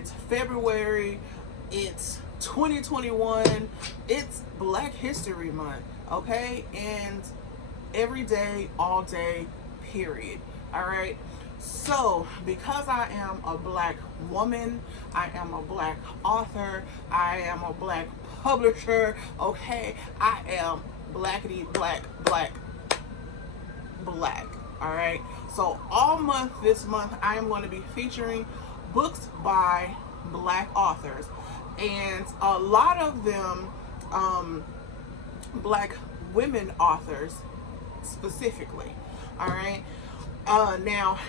It's February. It's 2021. It's Black History Month, okay? And every day, all day, period. All right? So, because I am a Black woman, I am a Black author, I am a Black publisher, okay? I am blackity black, black, black. All right. So all month this month, I am going to be featuring books by Black authors, and a lot of them, Black women authors specifically. All right. Now,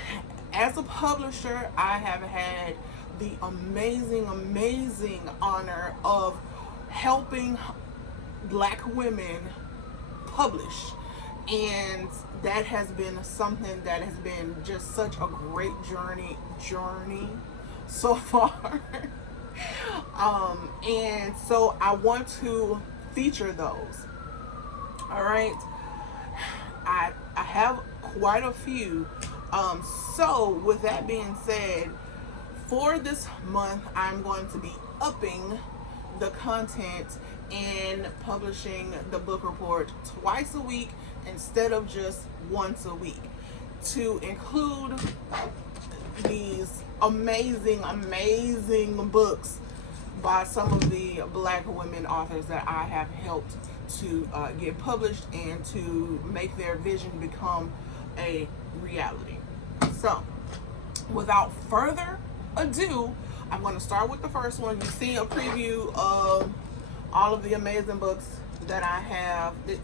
as a publisher, I have had the amazing honor of helping Black women publish, and that has been something that has been just such a great journey so far. And so I want to feature those. All right, I have quite a few. So with that being said, for this month, I'm going to be upping the content and publishing the book report twice a week instead of just once a week, to include these amazing books by some of the Black women authors that I have helped to get published and to make their vision become a reality. So, without further ado, I'm going to start with the first one. You see a preview of all of the amazing books that I have. This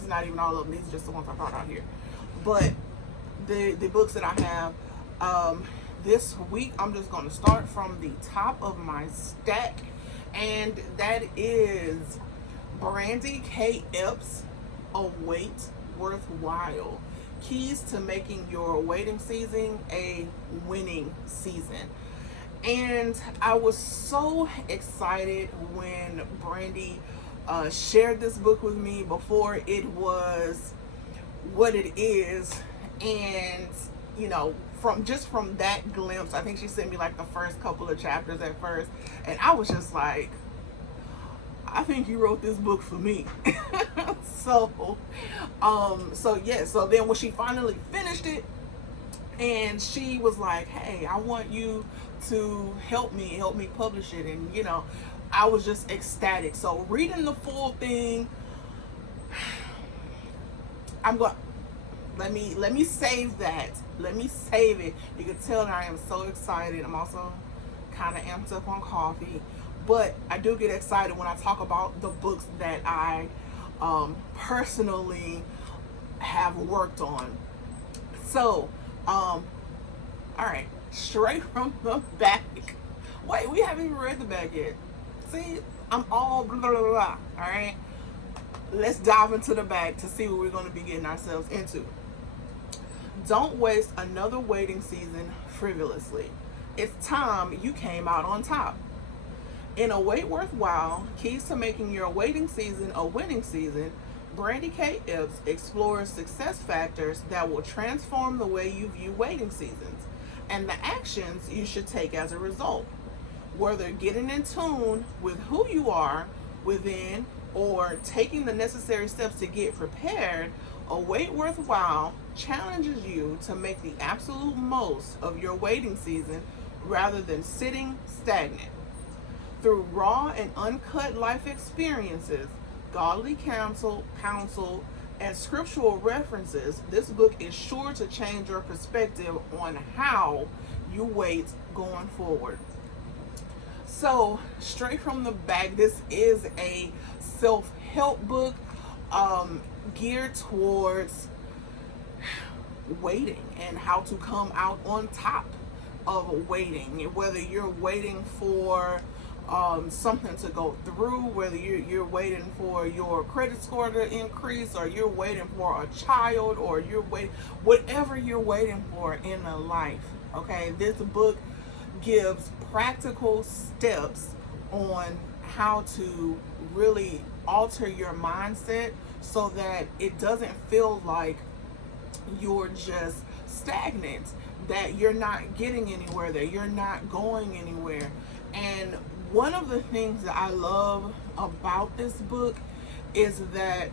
is not even all of them. These are just the ones I brought out here. But the books that I have, this week, I'm just going to start from the top of my stack, and that is Brandi K. Epps, A Wait Worthwhile: Keys to Making Your Waiting Season a Winning Season. And I was so excited when Brandi shared this book with me before it was what it is. And, you know, from that glimpse, I think she sent me like the first couple of chapters at first, and I was just like, I think you wrote this book for me. So then when she finally finished it, and she was like, hey, I want you to help me publish it. And, you know, I was just ecstatic. So reading the full thing, I'm going, let me save that. Let me save it. You can tell that I am so excited. I'm also kind of amped up on coffee, but I do get excited when I talk about the books that I personally have worked on. So, all right, straight from the back. Wait, we haven't even read the back yet. See, I'm all blah, blah, blah. All right, let's dive into the back to see what we're going to be getting ourselves into. Don't waste another waiting season frivolously. It's time you came out on top. In A Wait Worthwhile: Keys to Making Your Waiting Season a Winning Season, Brandi K. Epps explores success factors that will transform the way you view waiting seasons and the actions you should take as a result. Whether getting in tune with who you are within or taking the necessary steps to get prepared, A Wait Worthwhile challenges you to make the absolute most of your waiting season rather than sitting stagnant. Through raw and uncut life experiences, godly counsel, and scriptural references, this book is sure to change your perspective on how you wait going forward. So, straight from the back, this is a self-help book geared towards waiting and how to come out on top of waiting. Whether you're waiting for something to go through, whether you're waiting for your credit score to increase, or you're waiting for a child, or you're waiting, whatever you're waiting for in a life, okay, this book gives practical steps on how to really alter your mindset so that it doesn't feel like you're just stagnant that you're not getting anywhere, that you're not going anywhere. And one of the things that I love about this book is that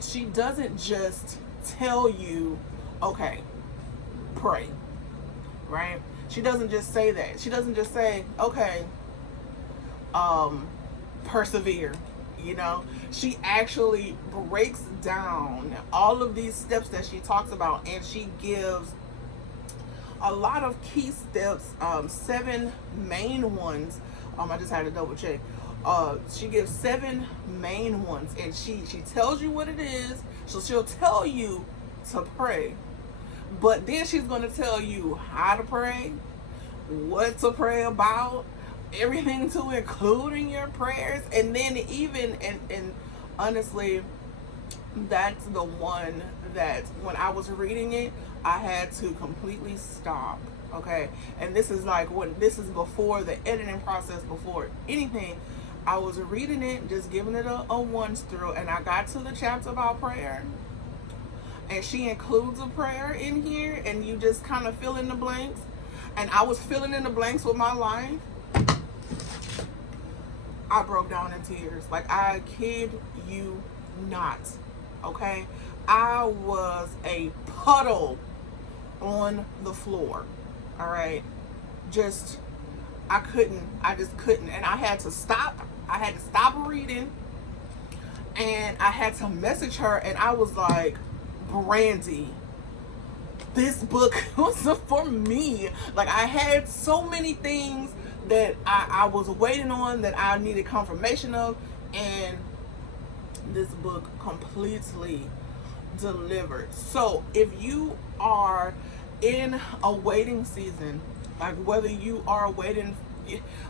she doesn't just tell you, okay, pray, right? She doesn't just say that. She doesn't just say, okay, persevere. You know, she actually breaks down all of these steps that she talks about, and she gives a lot of key steps, 7 main ones. I just had to double check. She gives 7 main ones, and she tells you what it is. So she'll tell you to pray, but then she's going to tell you how to pray, what to pray about, everything to include in your prayers. And then even, and honestly, that's the one that when I was reading it, I had to completely stop. Okay, and this is like this is before the editing process, before anything. I was reading it, just giving it a once through, and I got to the chapter about prayer, and she includes a prayer in here, and you just kind of fill in the blanks. And I was filling in the blanks with my life. I broke down in tears. Like, I kid you not. Okay, I was a puddle on the floor. All right, I just couldn't, and I had to stop reading, and I had to message her, and I was like, Brandi, this book was for me. Like, I had so many things that I was waiting on, that I needed confirmation of, and this book completely delivered. So if you are in a waiting season, like whether you are waiting,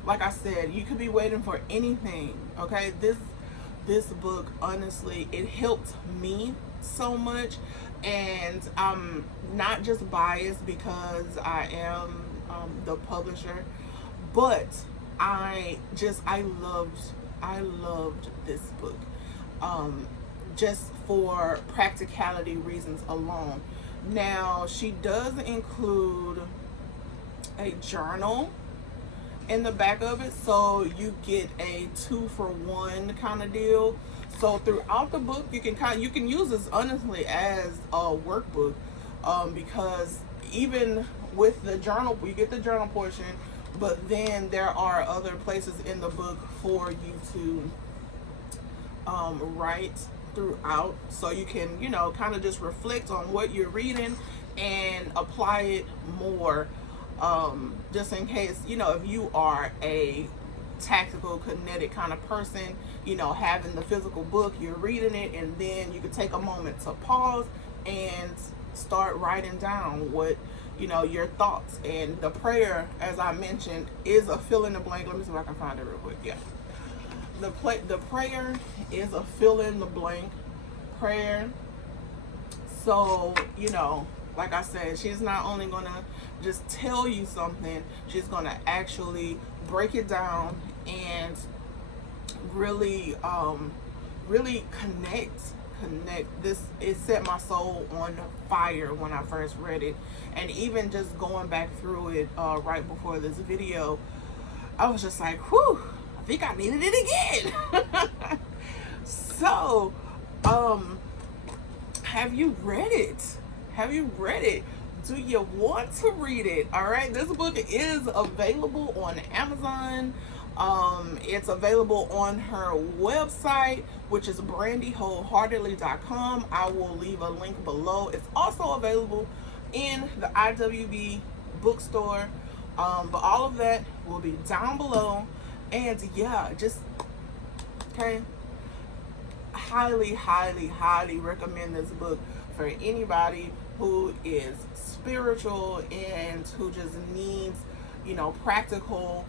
like I said, you could be waiting for anything, okay? This book, honestly, it helped me so much. And I'm not just biased because I am the publisher, but I loved this book, just for practicality reasons alone. Now, she does include a journal in the back of it, so you get a 2-for-1 kind of deal. So throughout the book, you can use this honestly as a workbook, because even with the journal, you get the journal portion, but then there are other places in the book for you to write throughout, so you can, you know, kind of just reflect on what you're reading and apply it more, just in case, you know, if you are a tactical, kinetic kind of person, you know, having the physical book, you're reading it, and then you can take a moment to pause and start writing down what, you know, your thoughts. And the prayer, as I mentioned, is a fill in the blank. Let me see if I can find it real quick. Yeah, the prayer is a fill in the blank prayer. So, you know, like I said, she's not only gonna just tell you something, she's gonna actually break it down and really really connect. This, it set my soul on fire when I first read it, and even just going back through it right before this video, I was just like, whew, I think I needed it again. So have you read it? Do you want to read it? All right, this book is available on Amazon. It's available on her website, which is brandiwholeheartedly.com. I will leave a link below. It's also available in the IWB bookstore, but all of that will be down below. And yeah, just okay, highly recommend this book for anybody who is spiritual and who just needs, you know, practical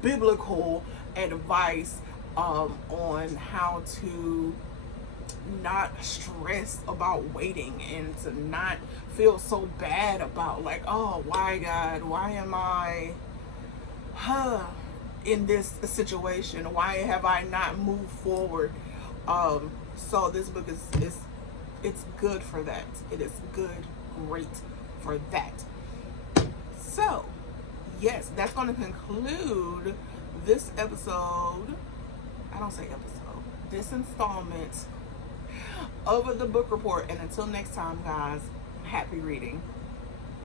biblical advice on how to not stress about waiting, and to not feel so bad about, like, oh, why God, why am I in this situation, why have I not moved forward? So this book is it's good for that. It is good, great for that. So, yes, that's going to conclude this episode. I don't say episode. This installment of the book report. And until next time, guys, happy reading.